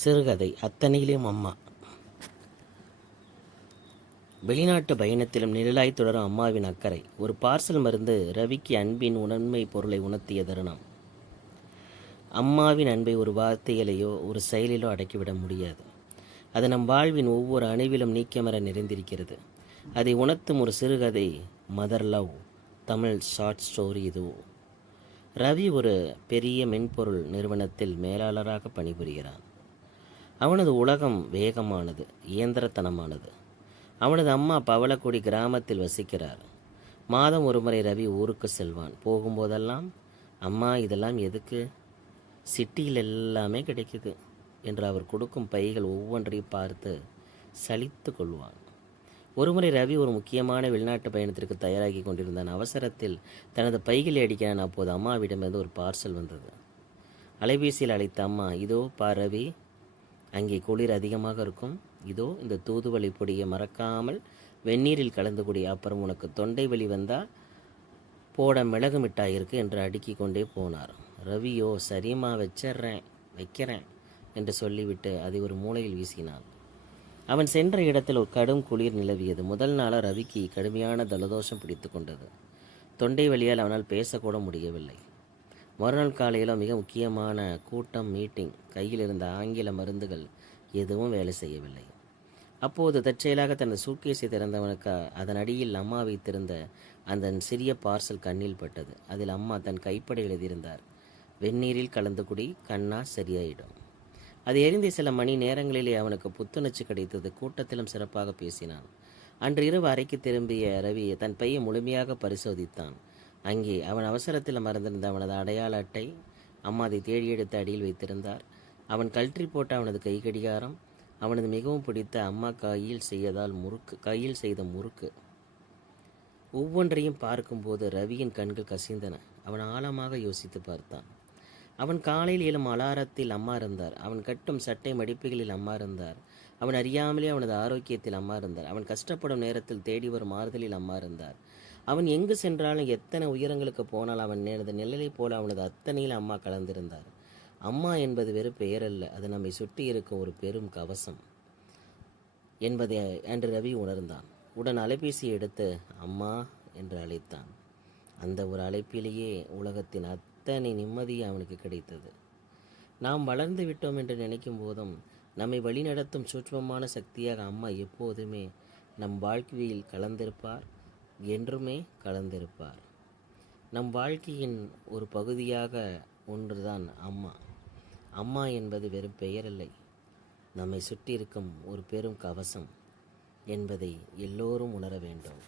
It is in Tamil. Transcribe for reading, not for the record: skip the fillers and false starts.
சிறுகதை அத்தனையிலும் அம்மா. வெளிநாட்டு பயணத்திலும் நிழலாய் தொடரும் அம்மாவின் அக்கறை. ஒரு பார்சல் மருந்து ரவிக்கு அன்பின் உண்மை பொருளை உணர்த்திய தருணம். அம்மாவின் அன்பை ஒரு வார்த்தையிலேயோ ஒரு செயலிலோ அடக்கிவிட முடியாது. அது நம் வாழ்வின் ஒவ்வொரு அணுவிலும் நீக்கமர நிறைந்திருக்கிறது. அதை உணர்த்தும் ஒரு சிறுகதை mother love. Tamil short story இது. ரவி ஒரு பெரிய மென்பொருள் நிறுவனத்தில் மேலாளராக பணிபுரிகிறான். அவனது உலகம் வேகமானது, இயந்திரத்தனமானது. அவனது அம்மா பவளக்குடி கிராமத்தில் வசிக்கிறார். மாதம் ஒரு முறை ரவி ஊருக்கு செல்வான். போகும்போதெல்லாம், அம்மா இதெல்லாம் எதுக்கு, சிட்டியில் எல்லாமே கிடைக்குது என்று அவர் கொடுக்கும் பைகள் ஒவ்வொன்றையும் பார்த்து சலித்து கொள்வான். ஒருமுறை ரவி ஒரு முக்கியமான வெளிநாட்டு பயணத்திற்கு தயாராகி கொண்டிருந்தான். அவசரத்தில் தனது பைகளை அடிக்கிறான். அப்போது அம்மாவிடமிருந்து ஒரு பார்சல் வந்தது. அலைபேசியில் அழைத்த அம்மா, இதோ பார் ரவி, அங்கே குளிர் அதிகமாக இருக்கும். இதோ இந்த தூதுவளை பொடியை மறக்காமல் வெந்நீரில் கலந்து குடி. அப்புறம் உனக்கு தொண்டை வலி வந்தால் போட மிளகு மிட்டாய் இருக்கு என்று அடுக்கி கொண்டே போனார். ரவியோ, சரிம்மா வைக்கிறேன் என்று சொல்லிவிட்டு அதை ஒரு மூலையில் வீசினான். அவன் சென்ற இடத்தில் ஒரு கடும் குளிர் நிலவியது. முதல் நாளாக ரவிக்கு கடுமையான ஜலதோஷம் பிடித்து கொண்டது. தொண்டை வலியால் அவனால் பேசக்கூட முடியவில்லை. மறுநாள் காலையில் மிக முக்கியமான கூட்டம், மீட்டிங். கையில் இருந்த ஆங்கில மருந்துகள் எதுவும் வேலை செய்யவில்லை. அப்போது தற்செயலாக தனது சூட்கேஸை திறந்தவனுக்கு அதன் அடியில் அம்மா வைத்திருந்த அந்த சிறிய பார்சல் கண்ணில் பட்டது. அதில் அம்மா தன் கைப்பட எழுதியிருந்தார், வெந்நீரில் கலந்து குடி, கண்ணா சரியாயிடும். அதை எறிந்த சில மணி நேரங்களிலே அவனுக்கு புத்துணர்ச்சி கிடைத்தது. கூட்டத்திலும் சிறப்பாக பேசினான். அன்று இரவு அறைக்கு திரும்பிய ரவி தன் பையை முழுமையாக பரிசோதித்தான். அங்கே அவன் அவசரத்தில் மறந்திருந்த அவனது அடையாள அட்டை. அம்மா அதை தேடி எடுத்து அடியில் வைத்திருந்தார். அவன் கழற்றி போட்ட அவனது கை கடிகாரம், அவனது மிகவும் பிடித்த அம்மா கையில் செய்த முறுக்கு. ஒவ்வொன்றையும் பார்க்கும்போது ரவியின் கண்கள் கசிந்தன. அவன் ஆழமாக யோசித்து பார்த்தான். அவன் காலையில் எழும் அலாரத்தில் அம்மா இருந்தார். அவன் கட்டும் சட்டை மடிப்புகளில் அம்மா இருந்தார். அவன் அறியாமலே அவனது ஆரோக்கியத்தில் அம்மா இருந்தார். அவன் கஷ்டப்படும் நேரத்தில் தேடி வரும் ஆறுதலில் அம்மா இருந்தார். அவன் எங்கு சென்றாலும், எத்தனை உயரங்களுக்கு போனால் அவன் நேரது நிழலை போல அவனது அத்தனையில் அம்மா கலந்திருந்தார். அம்மா என்பது வெறும் பெயர் அல்ல, அது நம்மை சுற்றி இருக்கும் ஒரு பெரும் கவசம் என்பதை அன்று ரவி உணர்ந்தான். உடன் அலைபேசியை எடுத்து அம்மா என்று அழைத்தான். அந்த ஒரு அழைப்பிலேயே உலகத்தின் அத்தனை நிம்மதியை அவனுக்கு கிடைத்தது. நாம் வளர்ந்து விட்டோம் என்று நினைக்கும் போதும் நம்மை வழிநடத்தும் சூட்சமமான சக்தியாக அம்மா எப்போதுமே நம் வாழ்க்கையில் கலந்திருப்பார், என்றுமே கலந்திருப்பார். நம் வாழ்க்கையின் ஒரு பகுதியாக ஒன்றுதான் அம்மா. அம்மா என்பது வெறும் பெயரில்லை, நம்மை சுற்றி இருக்கும் ஒரு பெரும் கவசம் என்பதை எல்லோரும் உணர வேண்டும்.